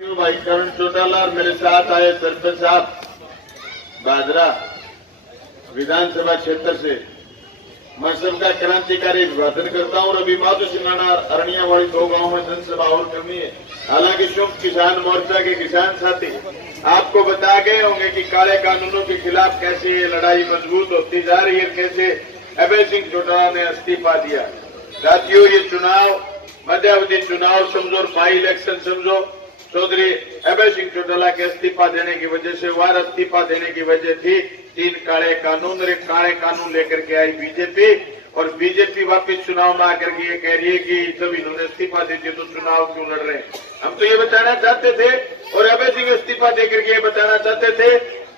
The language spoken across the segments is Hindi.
भाई करण चौटाला और मेरे साथ आए सरपंच साहब बाजरा विधानसभा क्षेत्र से मैं सबका क्रांतिकारी अभिवादन करता हूं। और अभी माधो सिंगाना अरनिया वाली 2 गांव में जनसभा और करनी है। हालांकि संयुक्त किसान मोर्चा के किसान साथी आपको बता गए होंगे कि काले कानूनों के खिलाफ कैसे ये लड़ाई मजबूत होती जा रही है, कैसे अभय सिंह चौटाला ने इस्तीफा दिया। साथियों, ये चुनाव मध्यावधि चुनाव समझो और बाई इलेक्शन समझो। चौधरी अभय सिंह चौटाला के इस्तीफा देने की वजह से वार इस्तीफा देने की वजह थी 3 काले कानून और 1 काले कानून लेकर के आई बीजेपी। और बीजेपी वापस चुनाव में आकर के ये कह रही है कि जब इन्होंने इस्तीफा दे दिया तो चुनाव क्यों लड़ रहे हैं। हम तो ये बताना चाहते थे और अभय सिंह इस्तीफा देकर के ये बताना चाहते थे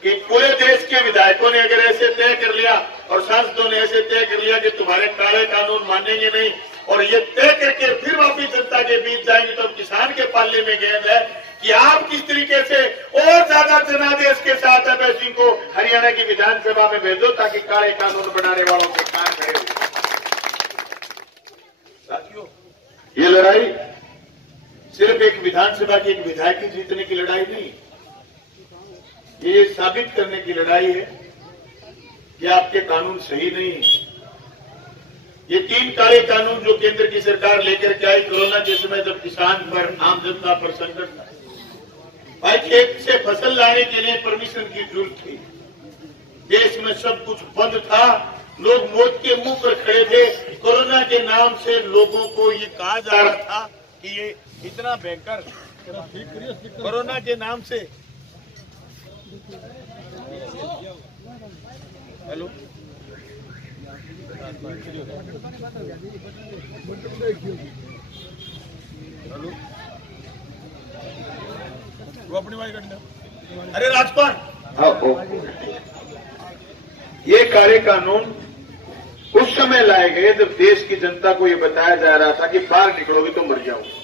कि पूरे देश के विधायकों ने अगर ऐसे तय कर लिया और सांसदों ने ऐसे तय कर लिया कि तुम्हारे काले कानून मानेंगे नहीं और ये तय करके फिर वापिस जनता के बीच जाएंगे, तो किसान के पाले में गेंद है कि आप किस तरीके से और ज्यादा जनादेश के साथ अभय सिंह को हरियाणा की विधानसभा में भेजो ताकि काले कानून बनाने वालों के कान खड़े हो। साथियों, ये लड़ाई सिर्फ एक विधानसभा के एक विधायक की जीतने की लड़ाई नहीं, ये साबित करने की लड़ाई है कि आपके कानून सही नहीं है। ये 3 काले कानून जो केंद्र की सरकार लेकर के आई कोरोना के समय, जब किसान पर आम जनता पर संकट था, भाई खेत से फसल लाने के लिए परमिशन की जरूरत थी। देश में सब कुछ बंद था, लोग मौत के मुंह पर खड़े थे। कोरोना के नाम से लोगों को ये कहा जा रहा था कि ये इतना भयंकर कोरोना के नाम से। हेलो, वो अपनी बात करना। अरे राजपाल, ये काले कानून उस समय लाए गए जब देश की जनता को ये बताया जा रहा था कि बाहर निकलोगे तो मर जाओगे,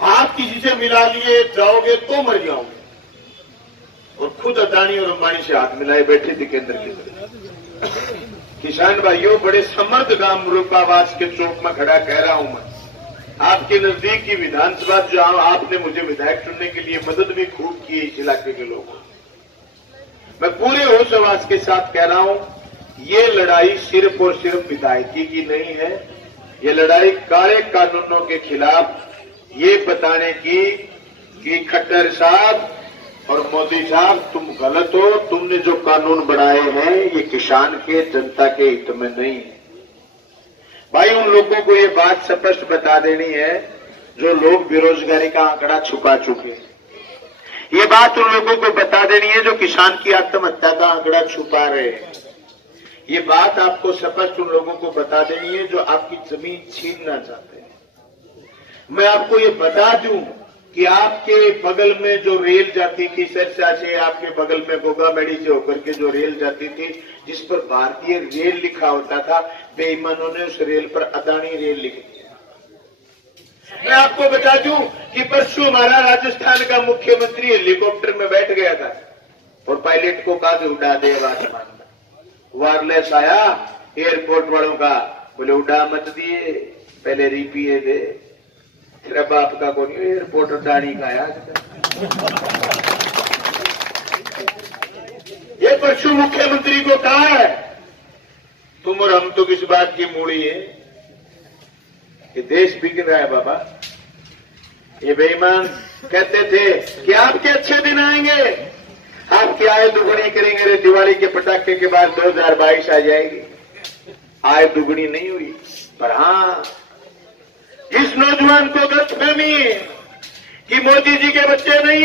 हाथ किसी से मिला लिए जाओगे तो मर जाओगे। और खुद अदानी और अंबानी से हाथ मिलाए बैठे थे केंद्र के अंदर। किसान भाइयों, बड़े समर्थ गांव मुरुकावास के चौक में खड़ा कह रहा हूं मैं, आपके नजदीक की विधानसभा जहां आपने मुझे विधायक चुनने के लिए मदद भी खूब की इस इलाके के लोगों, मैं पूरे होश आवाज के साथ कह रहा हूं, ये लड़ाई सिर्फ और सिर्फ विधायकी की नहीं है। ये लड़ाई काले कानूनों के खिलाफ ये बताने की कि खट्टर साहब और मोदी साहब तुम गलत हो, तुमने जो कानून बनाए हैं ये किसान के जनता के हित में नहीं है। भाई, उन लोगों को ये बात स्पष्ट बता देनी है जो लोग बेरोजगारी का आंकड़ा छुपा चुके हैं। ये बात उन लोगों को बता देनी है जो किसान की आत्महत्या का आंकड़ा छुपा रहे हैं। ये बात आपको स्पष्ट उन लोगों को बता देनी है जो आपकी जमीन छीनना चाहते हैं। मैं आपको ये बता दूं कि आपके बगल में जो रेल जाती थी सिरसा से, आपके बगल में गोगामेड़ी से होकर के जो रेल जाती थी जिस पर भारतीय रेल लिखा होता था, बेईमानों ने उस रेल पर अदानी रेल लिख दिया। मैं आपको बता दूं कि परसों हमारा राजस्थान का मुख्यमंत्री हेलीकॉप्टर में बैठ गया था और पायलट को कहा उड़ा दे आसमान में। वायरलेस आया एयरपोर्ट वालों का, बोले उड़ा मत दिए, पहले रिपीए दे। तेरा बाप का कौन एयरपोर्ट अदानी का आया। ये परसों मुख्यमंत्री को कहा है, तुम और हम तो किस बात की मूड़ी है, ये देश बिक रहा है बाबा। ये बेईमान कहते थे कि आपके अच्छे दिन आएंगे, आपकी आय दुगनी करेंगे। रे दिवाली के पटाखे के बाद 2022 आ जाएगी। आय दुगनी नहीं हुई, पर हाँ, इस नौजवान को गलतफहमी कि मोदी जी के बच्चे नहीं,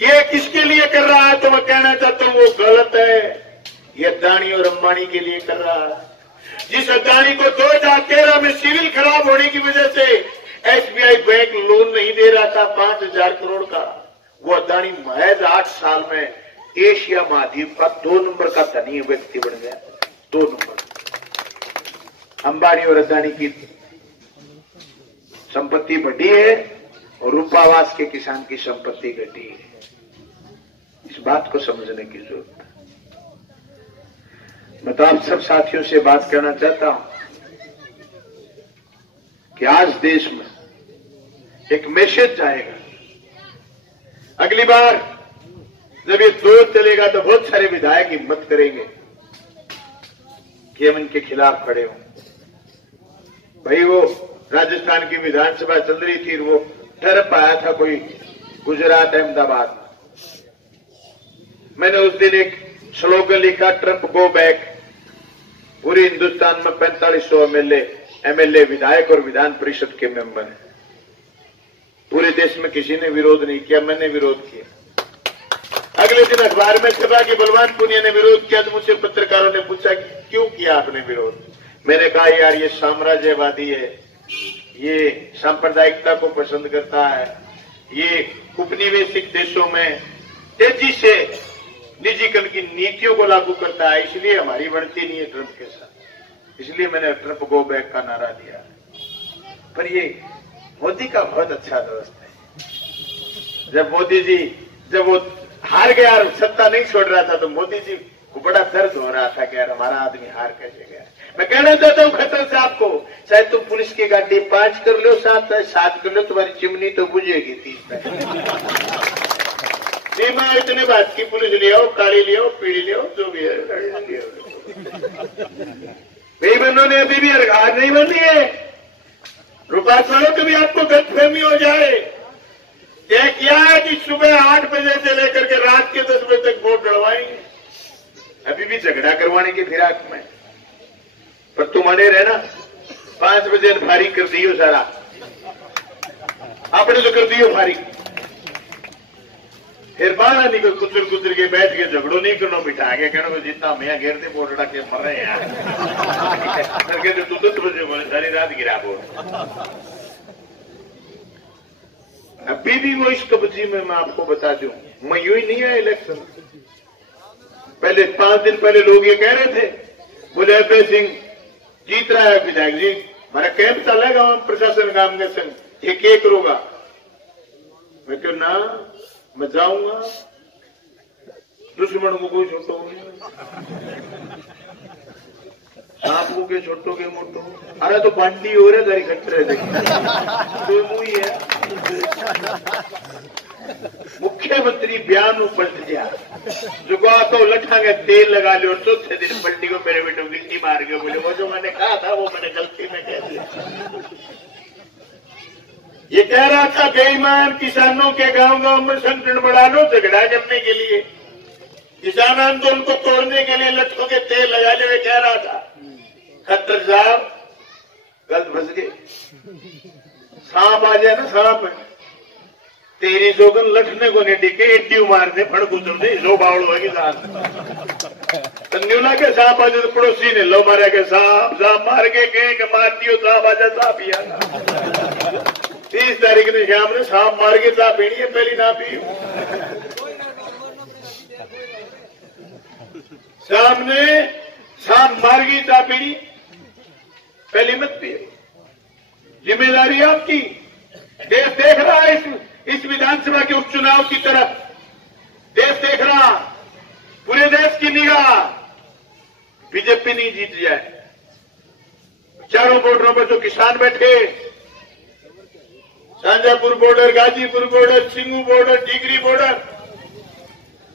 ये किसके लिए कर रहा है तो मैं कहना चाहता हूं वो गलत है। ये अदानी और अंबानी के लिए कर रहा है। जिस अदानी को 2013 में सिविल खराब होने की वजह से एसबीआई बैंक लोन नहीं दे रहा था 5000 करोड़ का, वो अदानी महज 8 साल में एशिया महाद्वीप का 2 नंबर का धनी व्यक्ति बन गया। 2 नंबर। अंबानी और अदानी की संपत्ति बढ़ी है और रूपावास के किसान की संपत्ति घटी है। इस बात को समझने की जरूरत है। मैं तो आप सब साथियों से बात करना चाहता हूं कि आज देश में एक मैसेज जाएगा। अगली बार जब ये दौर चलेगा तो बहुत सारे विधायक हिम्मत करेंगे कि हम इनके खिलाफ खड़े हों। भाई वो राजस्थान की विधानसभा चल रही थी, वो डर पाया था कोई गुजरात अहमदाबाद। मैंने उस दिन एक स्लोगन लिखा, ट्रंप गो बैक। पूरे हिंदुस्तान में 4500 एमएलए विधायक और विधान परिषद के मेंबर हैं। पूरे देश में किसी ने विरोध नहीं किया, मैंने विरोध किया। अगले दिन अखबार में छपा कि बलवान पुनिया ने विरोध किया। तो मुझसे पत्रकारों ने पूछा कि क्यों किया आपने विरोध? मैंने कहा यार ये साम्राज्यवादी है, ये सांप्रदायिकता को पसंद करता है, ये उपनिवेशिक देशों में तेजी से निजीकरण की नीतियों को लागू करता है, इसलिए हमारी बढ़ती नहीं है ट्रंप के साथ। इसलिए मैंने ट्रंप गो बैक का नारा दिया। पर ये मोदी का बहुत अच्छा दोस्त है। जब मोदी जी जब वो हार गया और सत्ता नहीं छोड़ रहा था तो मोदी जी को बड़ा दर्द हो रहा था कि यार हमारा आदमी हार कैसे गया। मैं कहना चाहता हूं खट्टर साहब को, चाहे तुम पुलिस की गाड़ी 5 कर लो, 7 कर लो, तुम्हारी चिमनी तो बुझेगी 30 तक। नहीं मैं इतने बात की, पुलिस ले आओ, काली ले आओ, पीली ले आओ, जो भी है भाई बहनों ने अभी भी हार नहीं मानी है। रुपास वालों कभी आपको गलतफहमी हो जाए, यह क्या है कि सुबह 8 बजे से लेकर के रात के 10 बजे तक वोट डलवाएंगे, अभी भी झगड़ा करवाने की फिराक में। पर तुम अड़े रहना, 5 बजे फारिग कर दियो सारा, आपने तो कर दियो फारिग। फिर बाहर नहीं कोई कुतर के बैठ के झगड़ो नहीं करना, बिठा के कहना जितना मैं घेरते बोर्ड लड़ा के मर रहे हैं कहते तू 10 बजे बोले सारी रात गिरा बोर्ड। अभी भी वो इस कब्जी में मैं आपको बता दूं, मैं यूं ही नहीं आया इलेक्शन। पहले 5 दिन पहले लोग ये कह रहे थे, बोले अभय सिंह जीत रहा है विधायक जी, हमारा कैंप चलेगा वहां प्रशासन काम के संग, ये क्या करोगा? मैं क्यों ना, मैं जाऊंगा, दुश्मन को कोई छोटोगे, सांप को के छोटोगे मोटो। अरे तो बांडी हो रहे घर इकट्ठे तो मुही है। मुख्यमंत्री बयान पलट गया, जो तो लठांगे तेल लगा लो और चौथे दिन पलटी को मेरे बेटे गिट्टी मार के बोले वो जो मैंने कहा था वो मैंने गलती में कह दिया। ये कह रहा था बेईमान किसानों के गांव-गांव में संगठन बढ़ा लो झगड़ा करने के लिए, किसान आंदोलन को तोड़ने के लिए लठों के तेल लगा ले, कह रहा था। खट्टर साहब गलत फंस गए। सांप आ जाए ना, सांप तेरी सोगन लठने को नहीं टिके, एड्डी मारने फड़ गुजर दे, जो बावड़ होगी सांप न्यूला के सांप आ जाए तो पड़ोसी ने लो मारे के सांप मार के कहें मार दियो, सांप आ जाए सांप ही आना। 30 तारीख ने शाम ने सांप मार के चा पीनी है, पहली ना पी। शाम ने सांप मार की चा पीनी, पहली मत पिए। जिम्मेदारी आपकी। देश देख रहा है इस विधानसभा के उपचुनाव की तरफ, देश देख रहा, पूरे देश की निगाह बीजेपी नहीं जीत जाए। चारों बॉर्डरों पर जो किसान बैठे, Shahjahanpur border, Ghazipur border, Singhu border, Tikri border,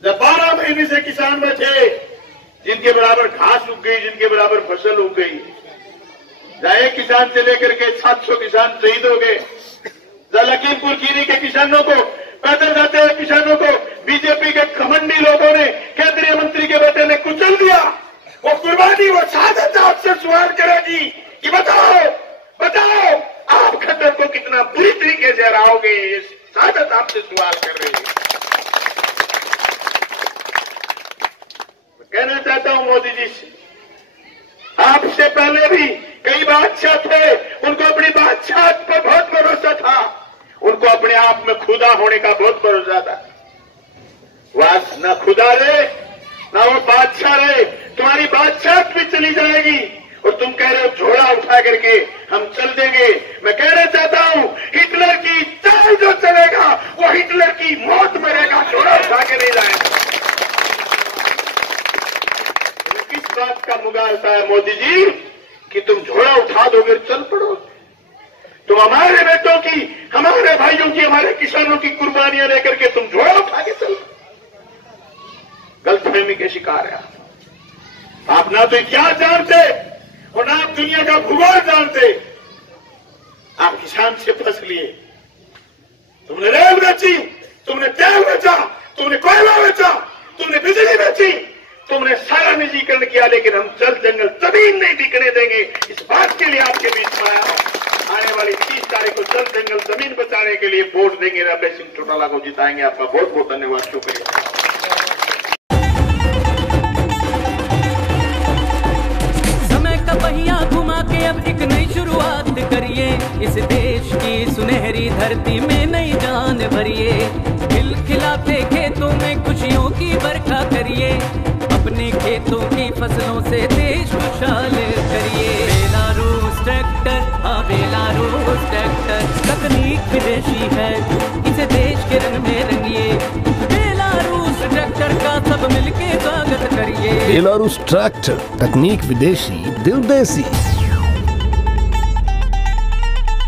12 महीने से किसान बैठे, जिनके बराबर घास उग गई, जिनके बराबर फसल उग गई। जाए किसान से लेकर के 700 किसान शहीद हो गए। लखीमपुर खीरी के किसानों को, पैदल जाते हुए किसानों को बीजेपी के घमंडी लोगों ने, केंद्रीय मंत्री के बेटे ने कुचल दिया। वो कुर्बानी, वो शहादत आपसे सवाल करेगी कि बताओ बताओ आप खट्टर को कितना बुरी तरीके से हराओगे, ये शहादत आपसे सवाल कर रही है। मैं कहना चाहता हूं मोदी जी से, आपसे पहले भी कई बादशाह थे, उनको अपनी बादशाह पर बहुत भरोसा था, उनको अपने आप में खुदा होने का बहुत भरोसा था। वह न खुदा रहे न वो बादशाह रहे, तुम्हारी बादशाह भी चली जाएगी और तुम कह रहे हो झोला उठा करके हम चल देंगे। मैं कहना चाहता हूं, हिटलर की चाल जो चलेगा वो हिटलर की मौत मरेगा, झोला उठा के नहीं जाएगा। किस बात का मुगालता है मोदी जी कि तुम झोला उठा दोगे, चल पड़ो। तुम हमारे बेटों की, हमारे भाई हमारे किसानों की कुर्बानियां लेकर के तुम झोला उठा के चल, गलतफहमी के शिकार है आप ना तो इतिहास जानते और ना आप दुनिया का भूगोल जानते। आप किसान से फंस लिए। तुमने रेल बेची, तुमने तेल बेचा, तुमने कोयला बेचा, तुमने बिजली बेची, तुमने सारा निजीकरण किया, लेकिन हम जल जंगल जमीन नहीं बिकने देंगे। इस बात के लिए आपके बीच में आया हूं। आने वाली 30 तारीख को जल जंगल जमीन बचाने के लिए वोट देंगे, रमेश सिंह चौटाला को जिताएंगे। आपका बहुत बहुत धन्यवाद, शुक्रिया। पहिया घुमा के अब एक नई शुरुआत करिए, इस देश की सुनहरी धरती में नई जान भरिए। खिलखिलाते खेतों में खुशियों की बरखा करिए, अपने खेतों की फसलों से देश खुशहाल करिए। बेलारूस ट्रैक्टर, हाँ बेलारूस ट्रैक्टर, तकनीक विदेशी है, इसे देश के रंग में रंगिए। बेलारूस ट्रैक्टर का सब मिलके स्वागत करिए। बेलारूस ट्रैक्टर, तकनीक विदेशी, दिल देसी।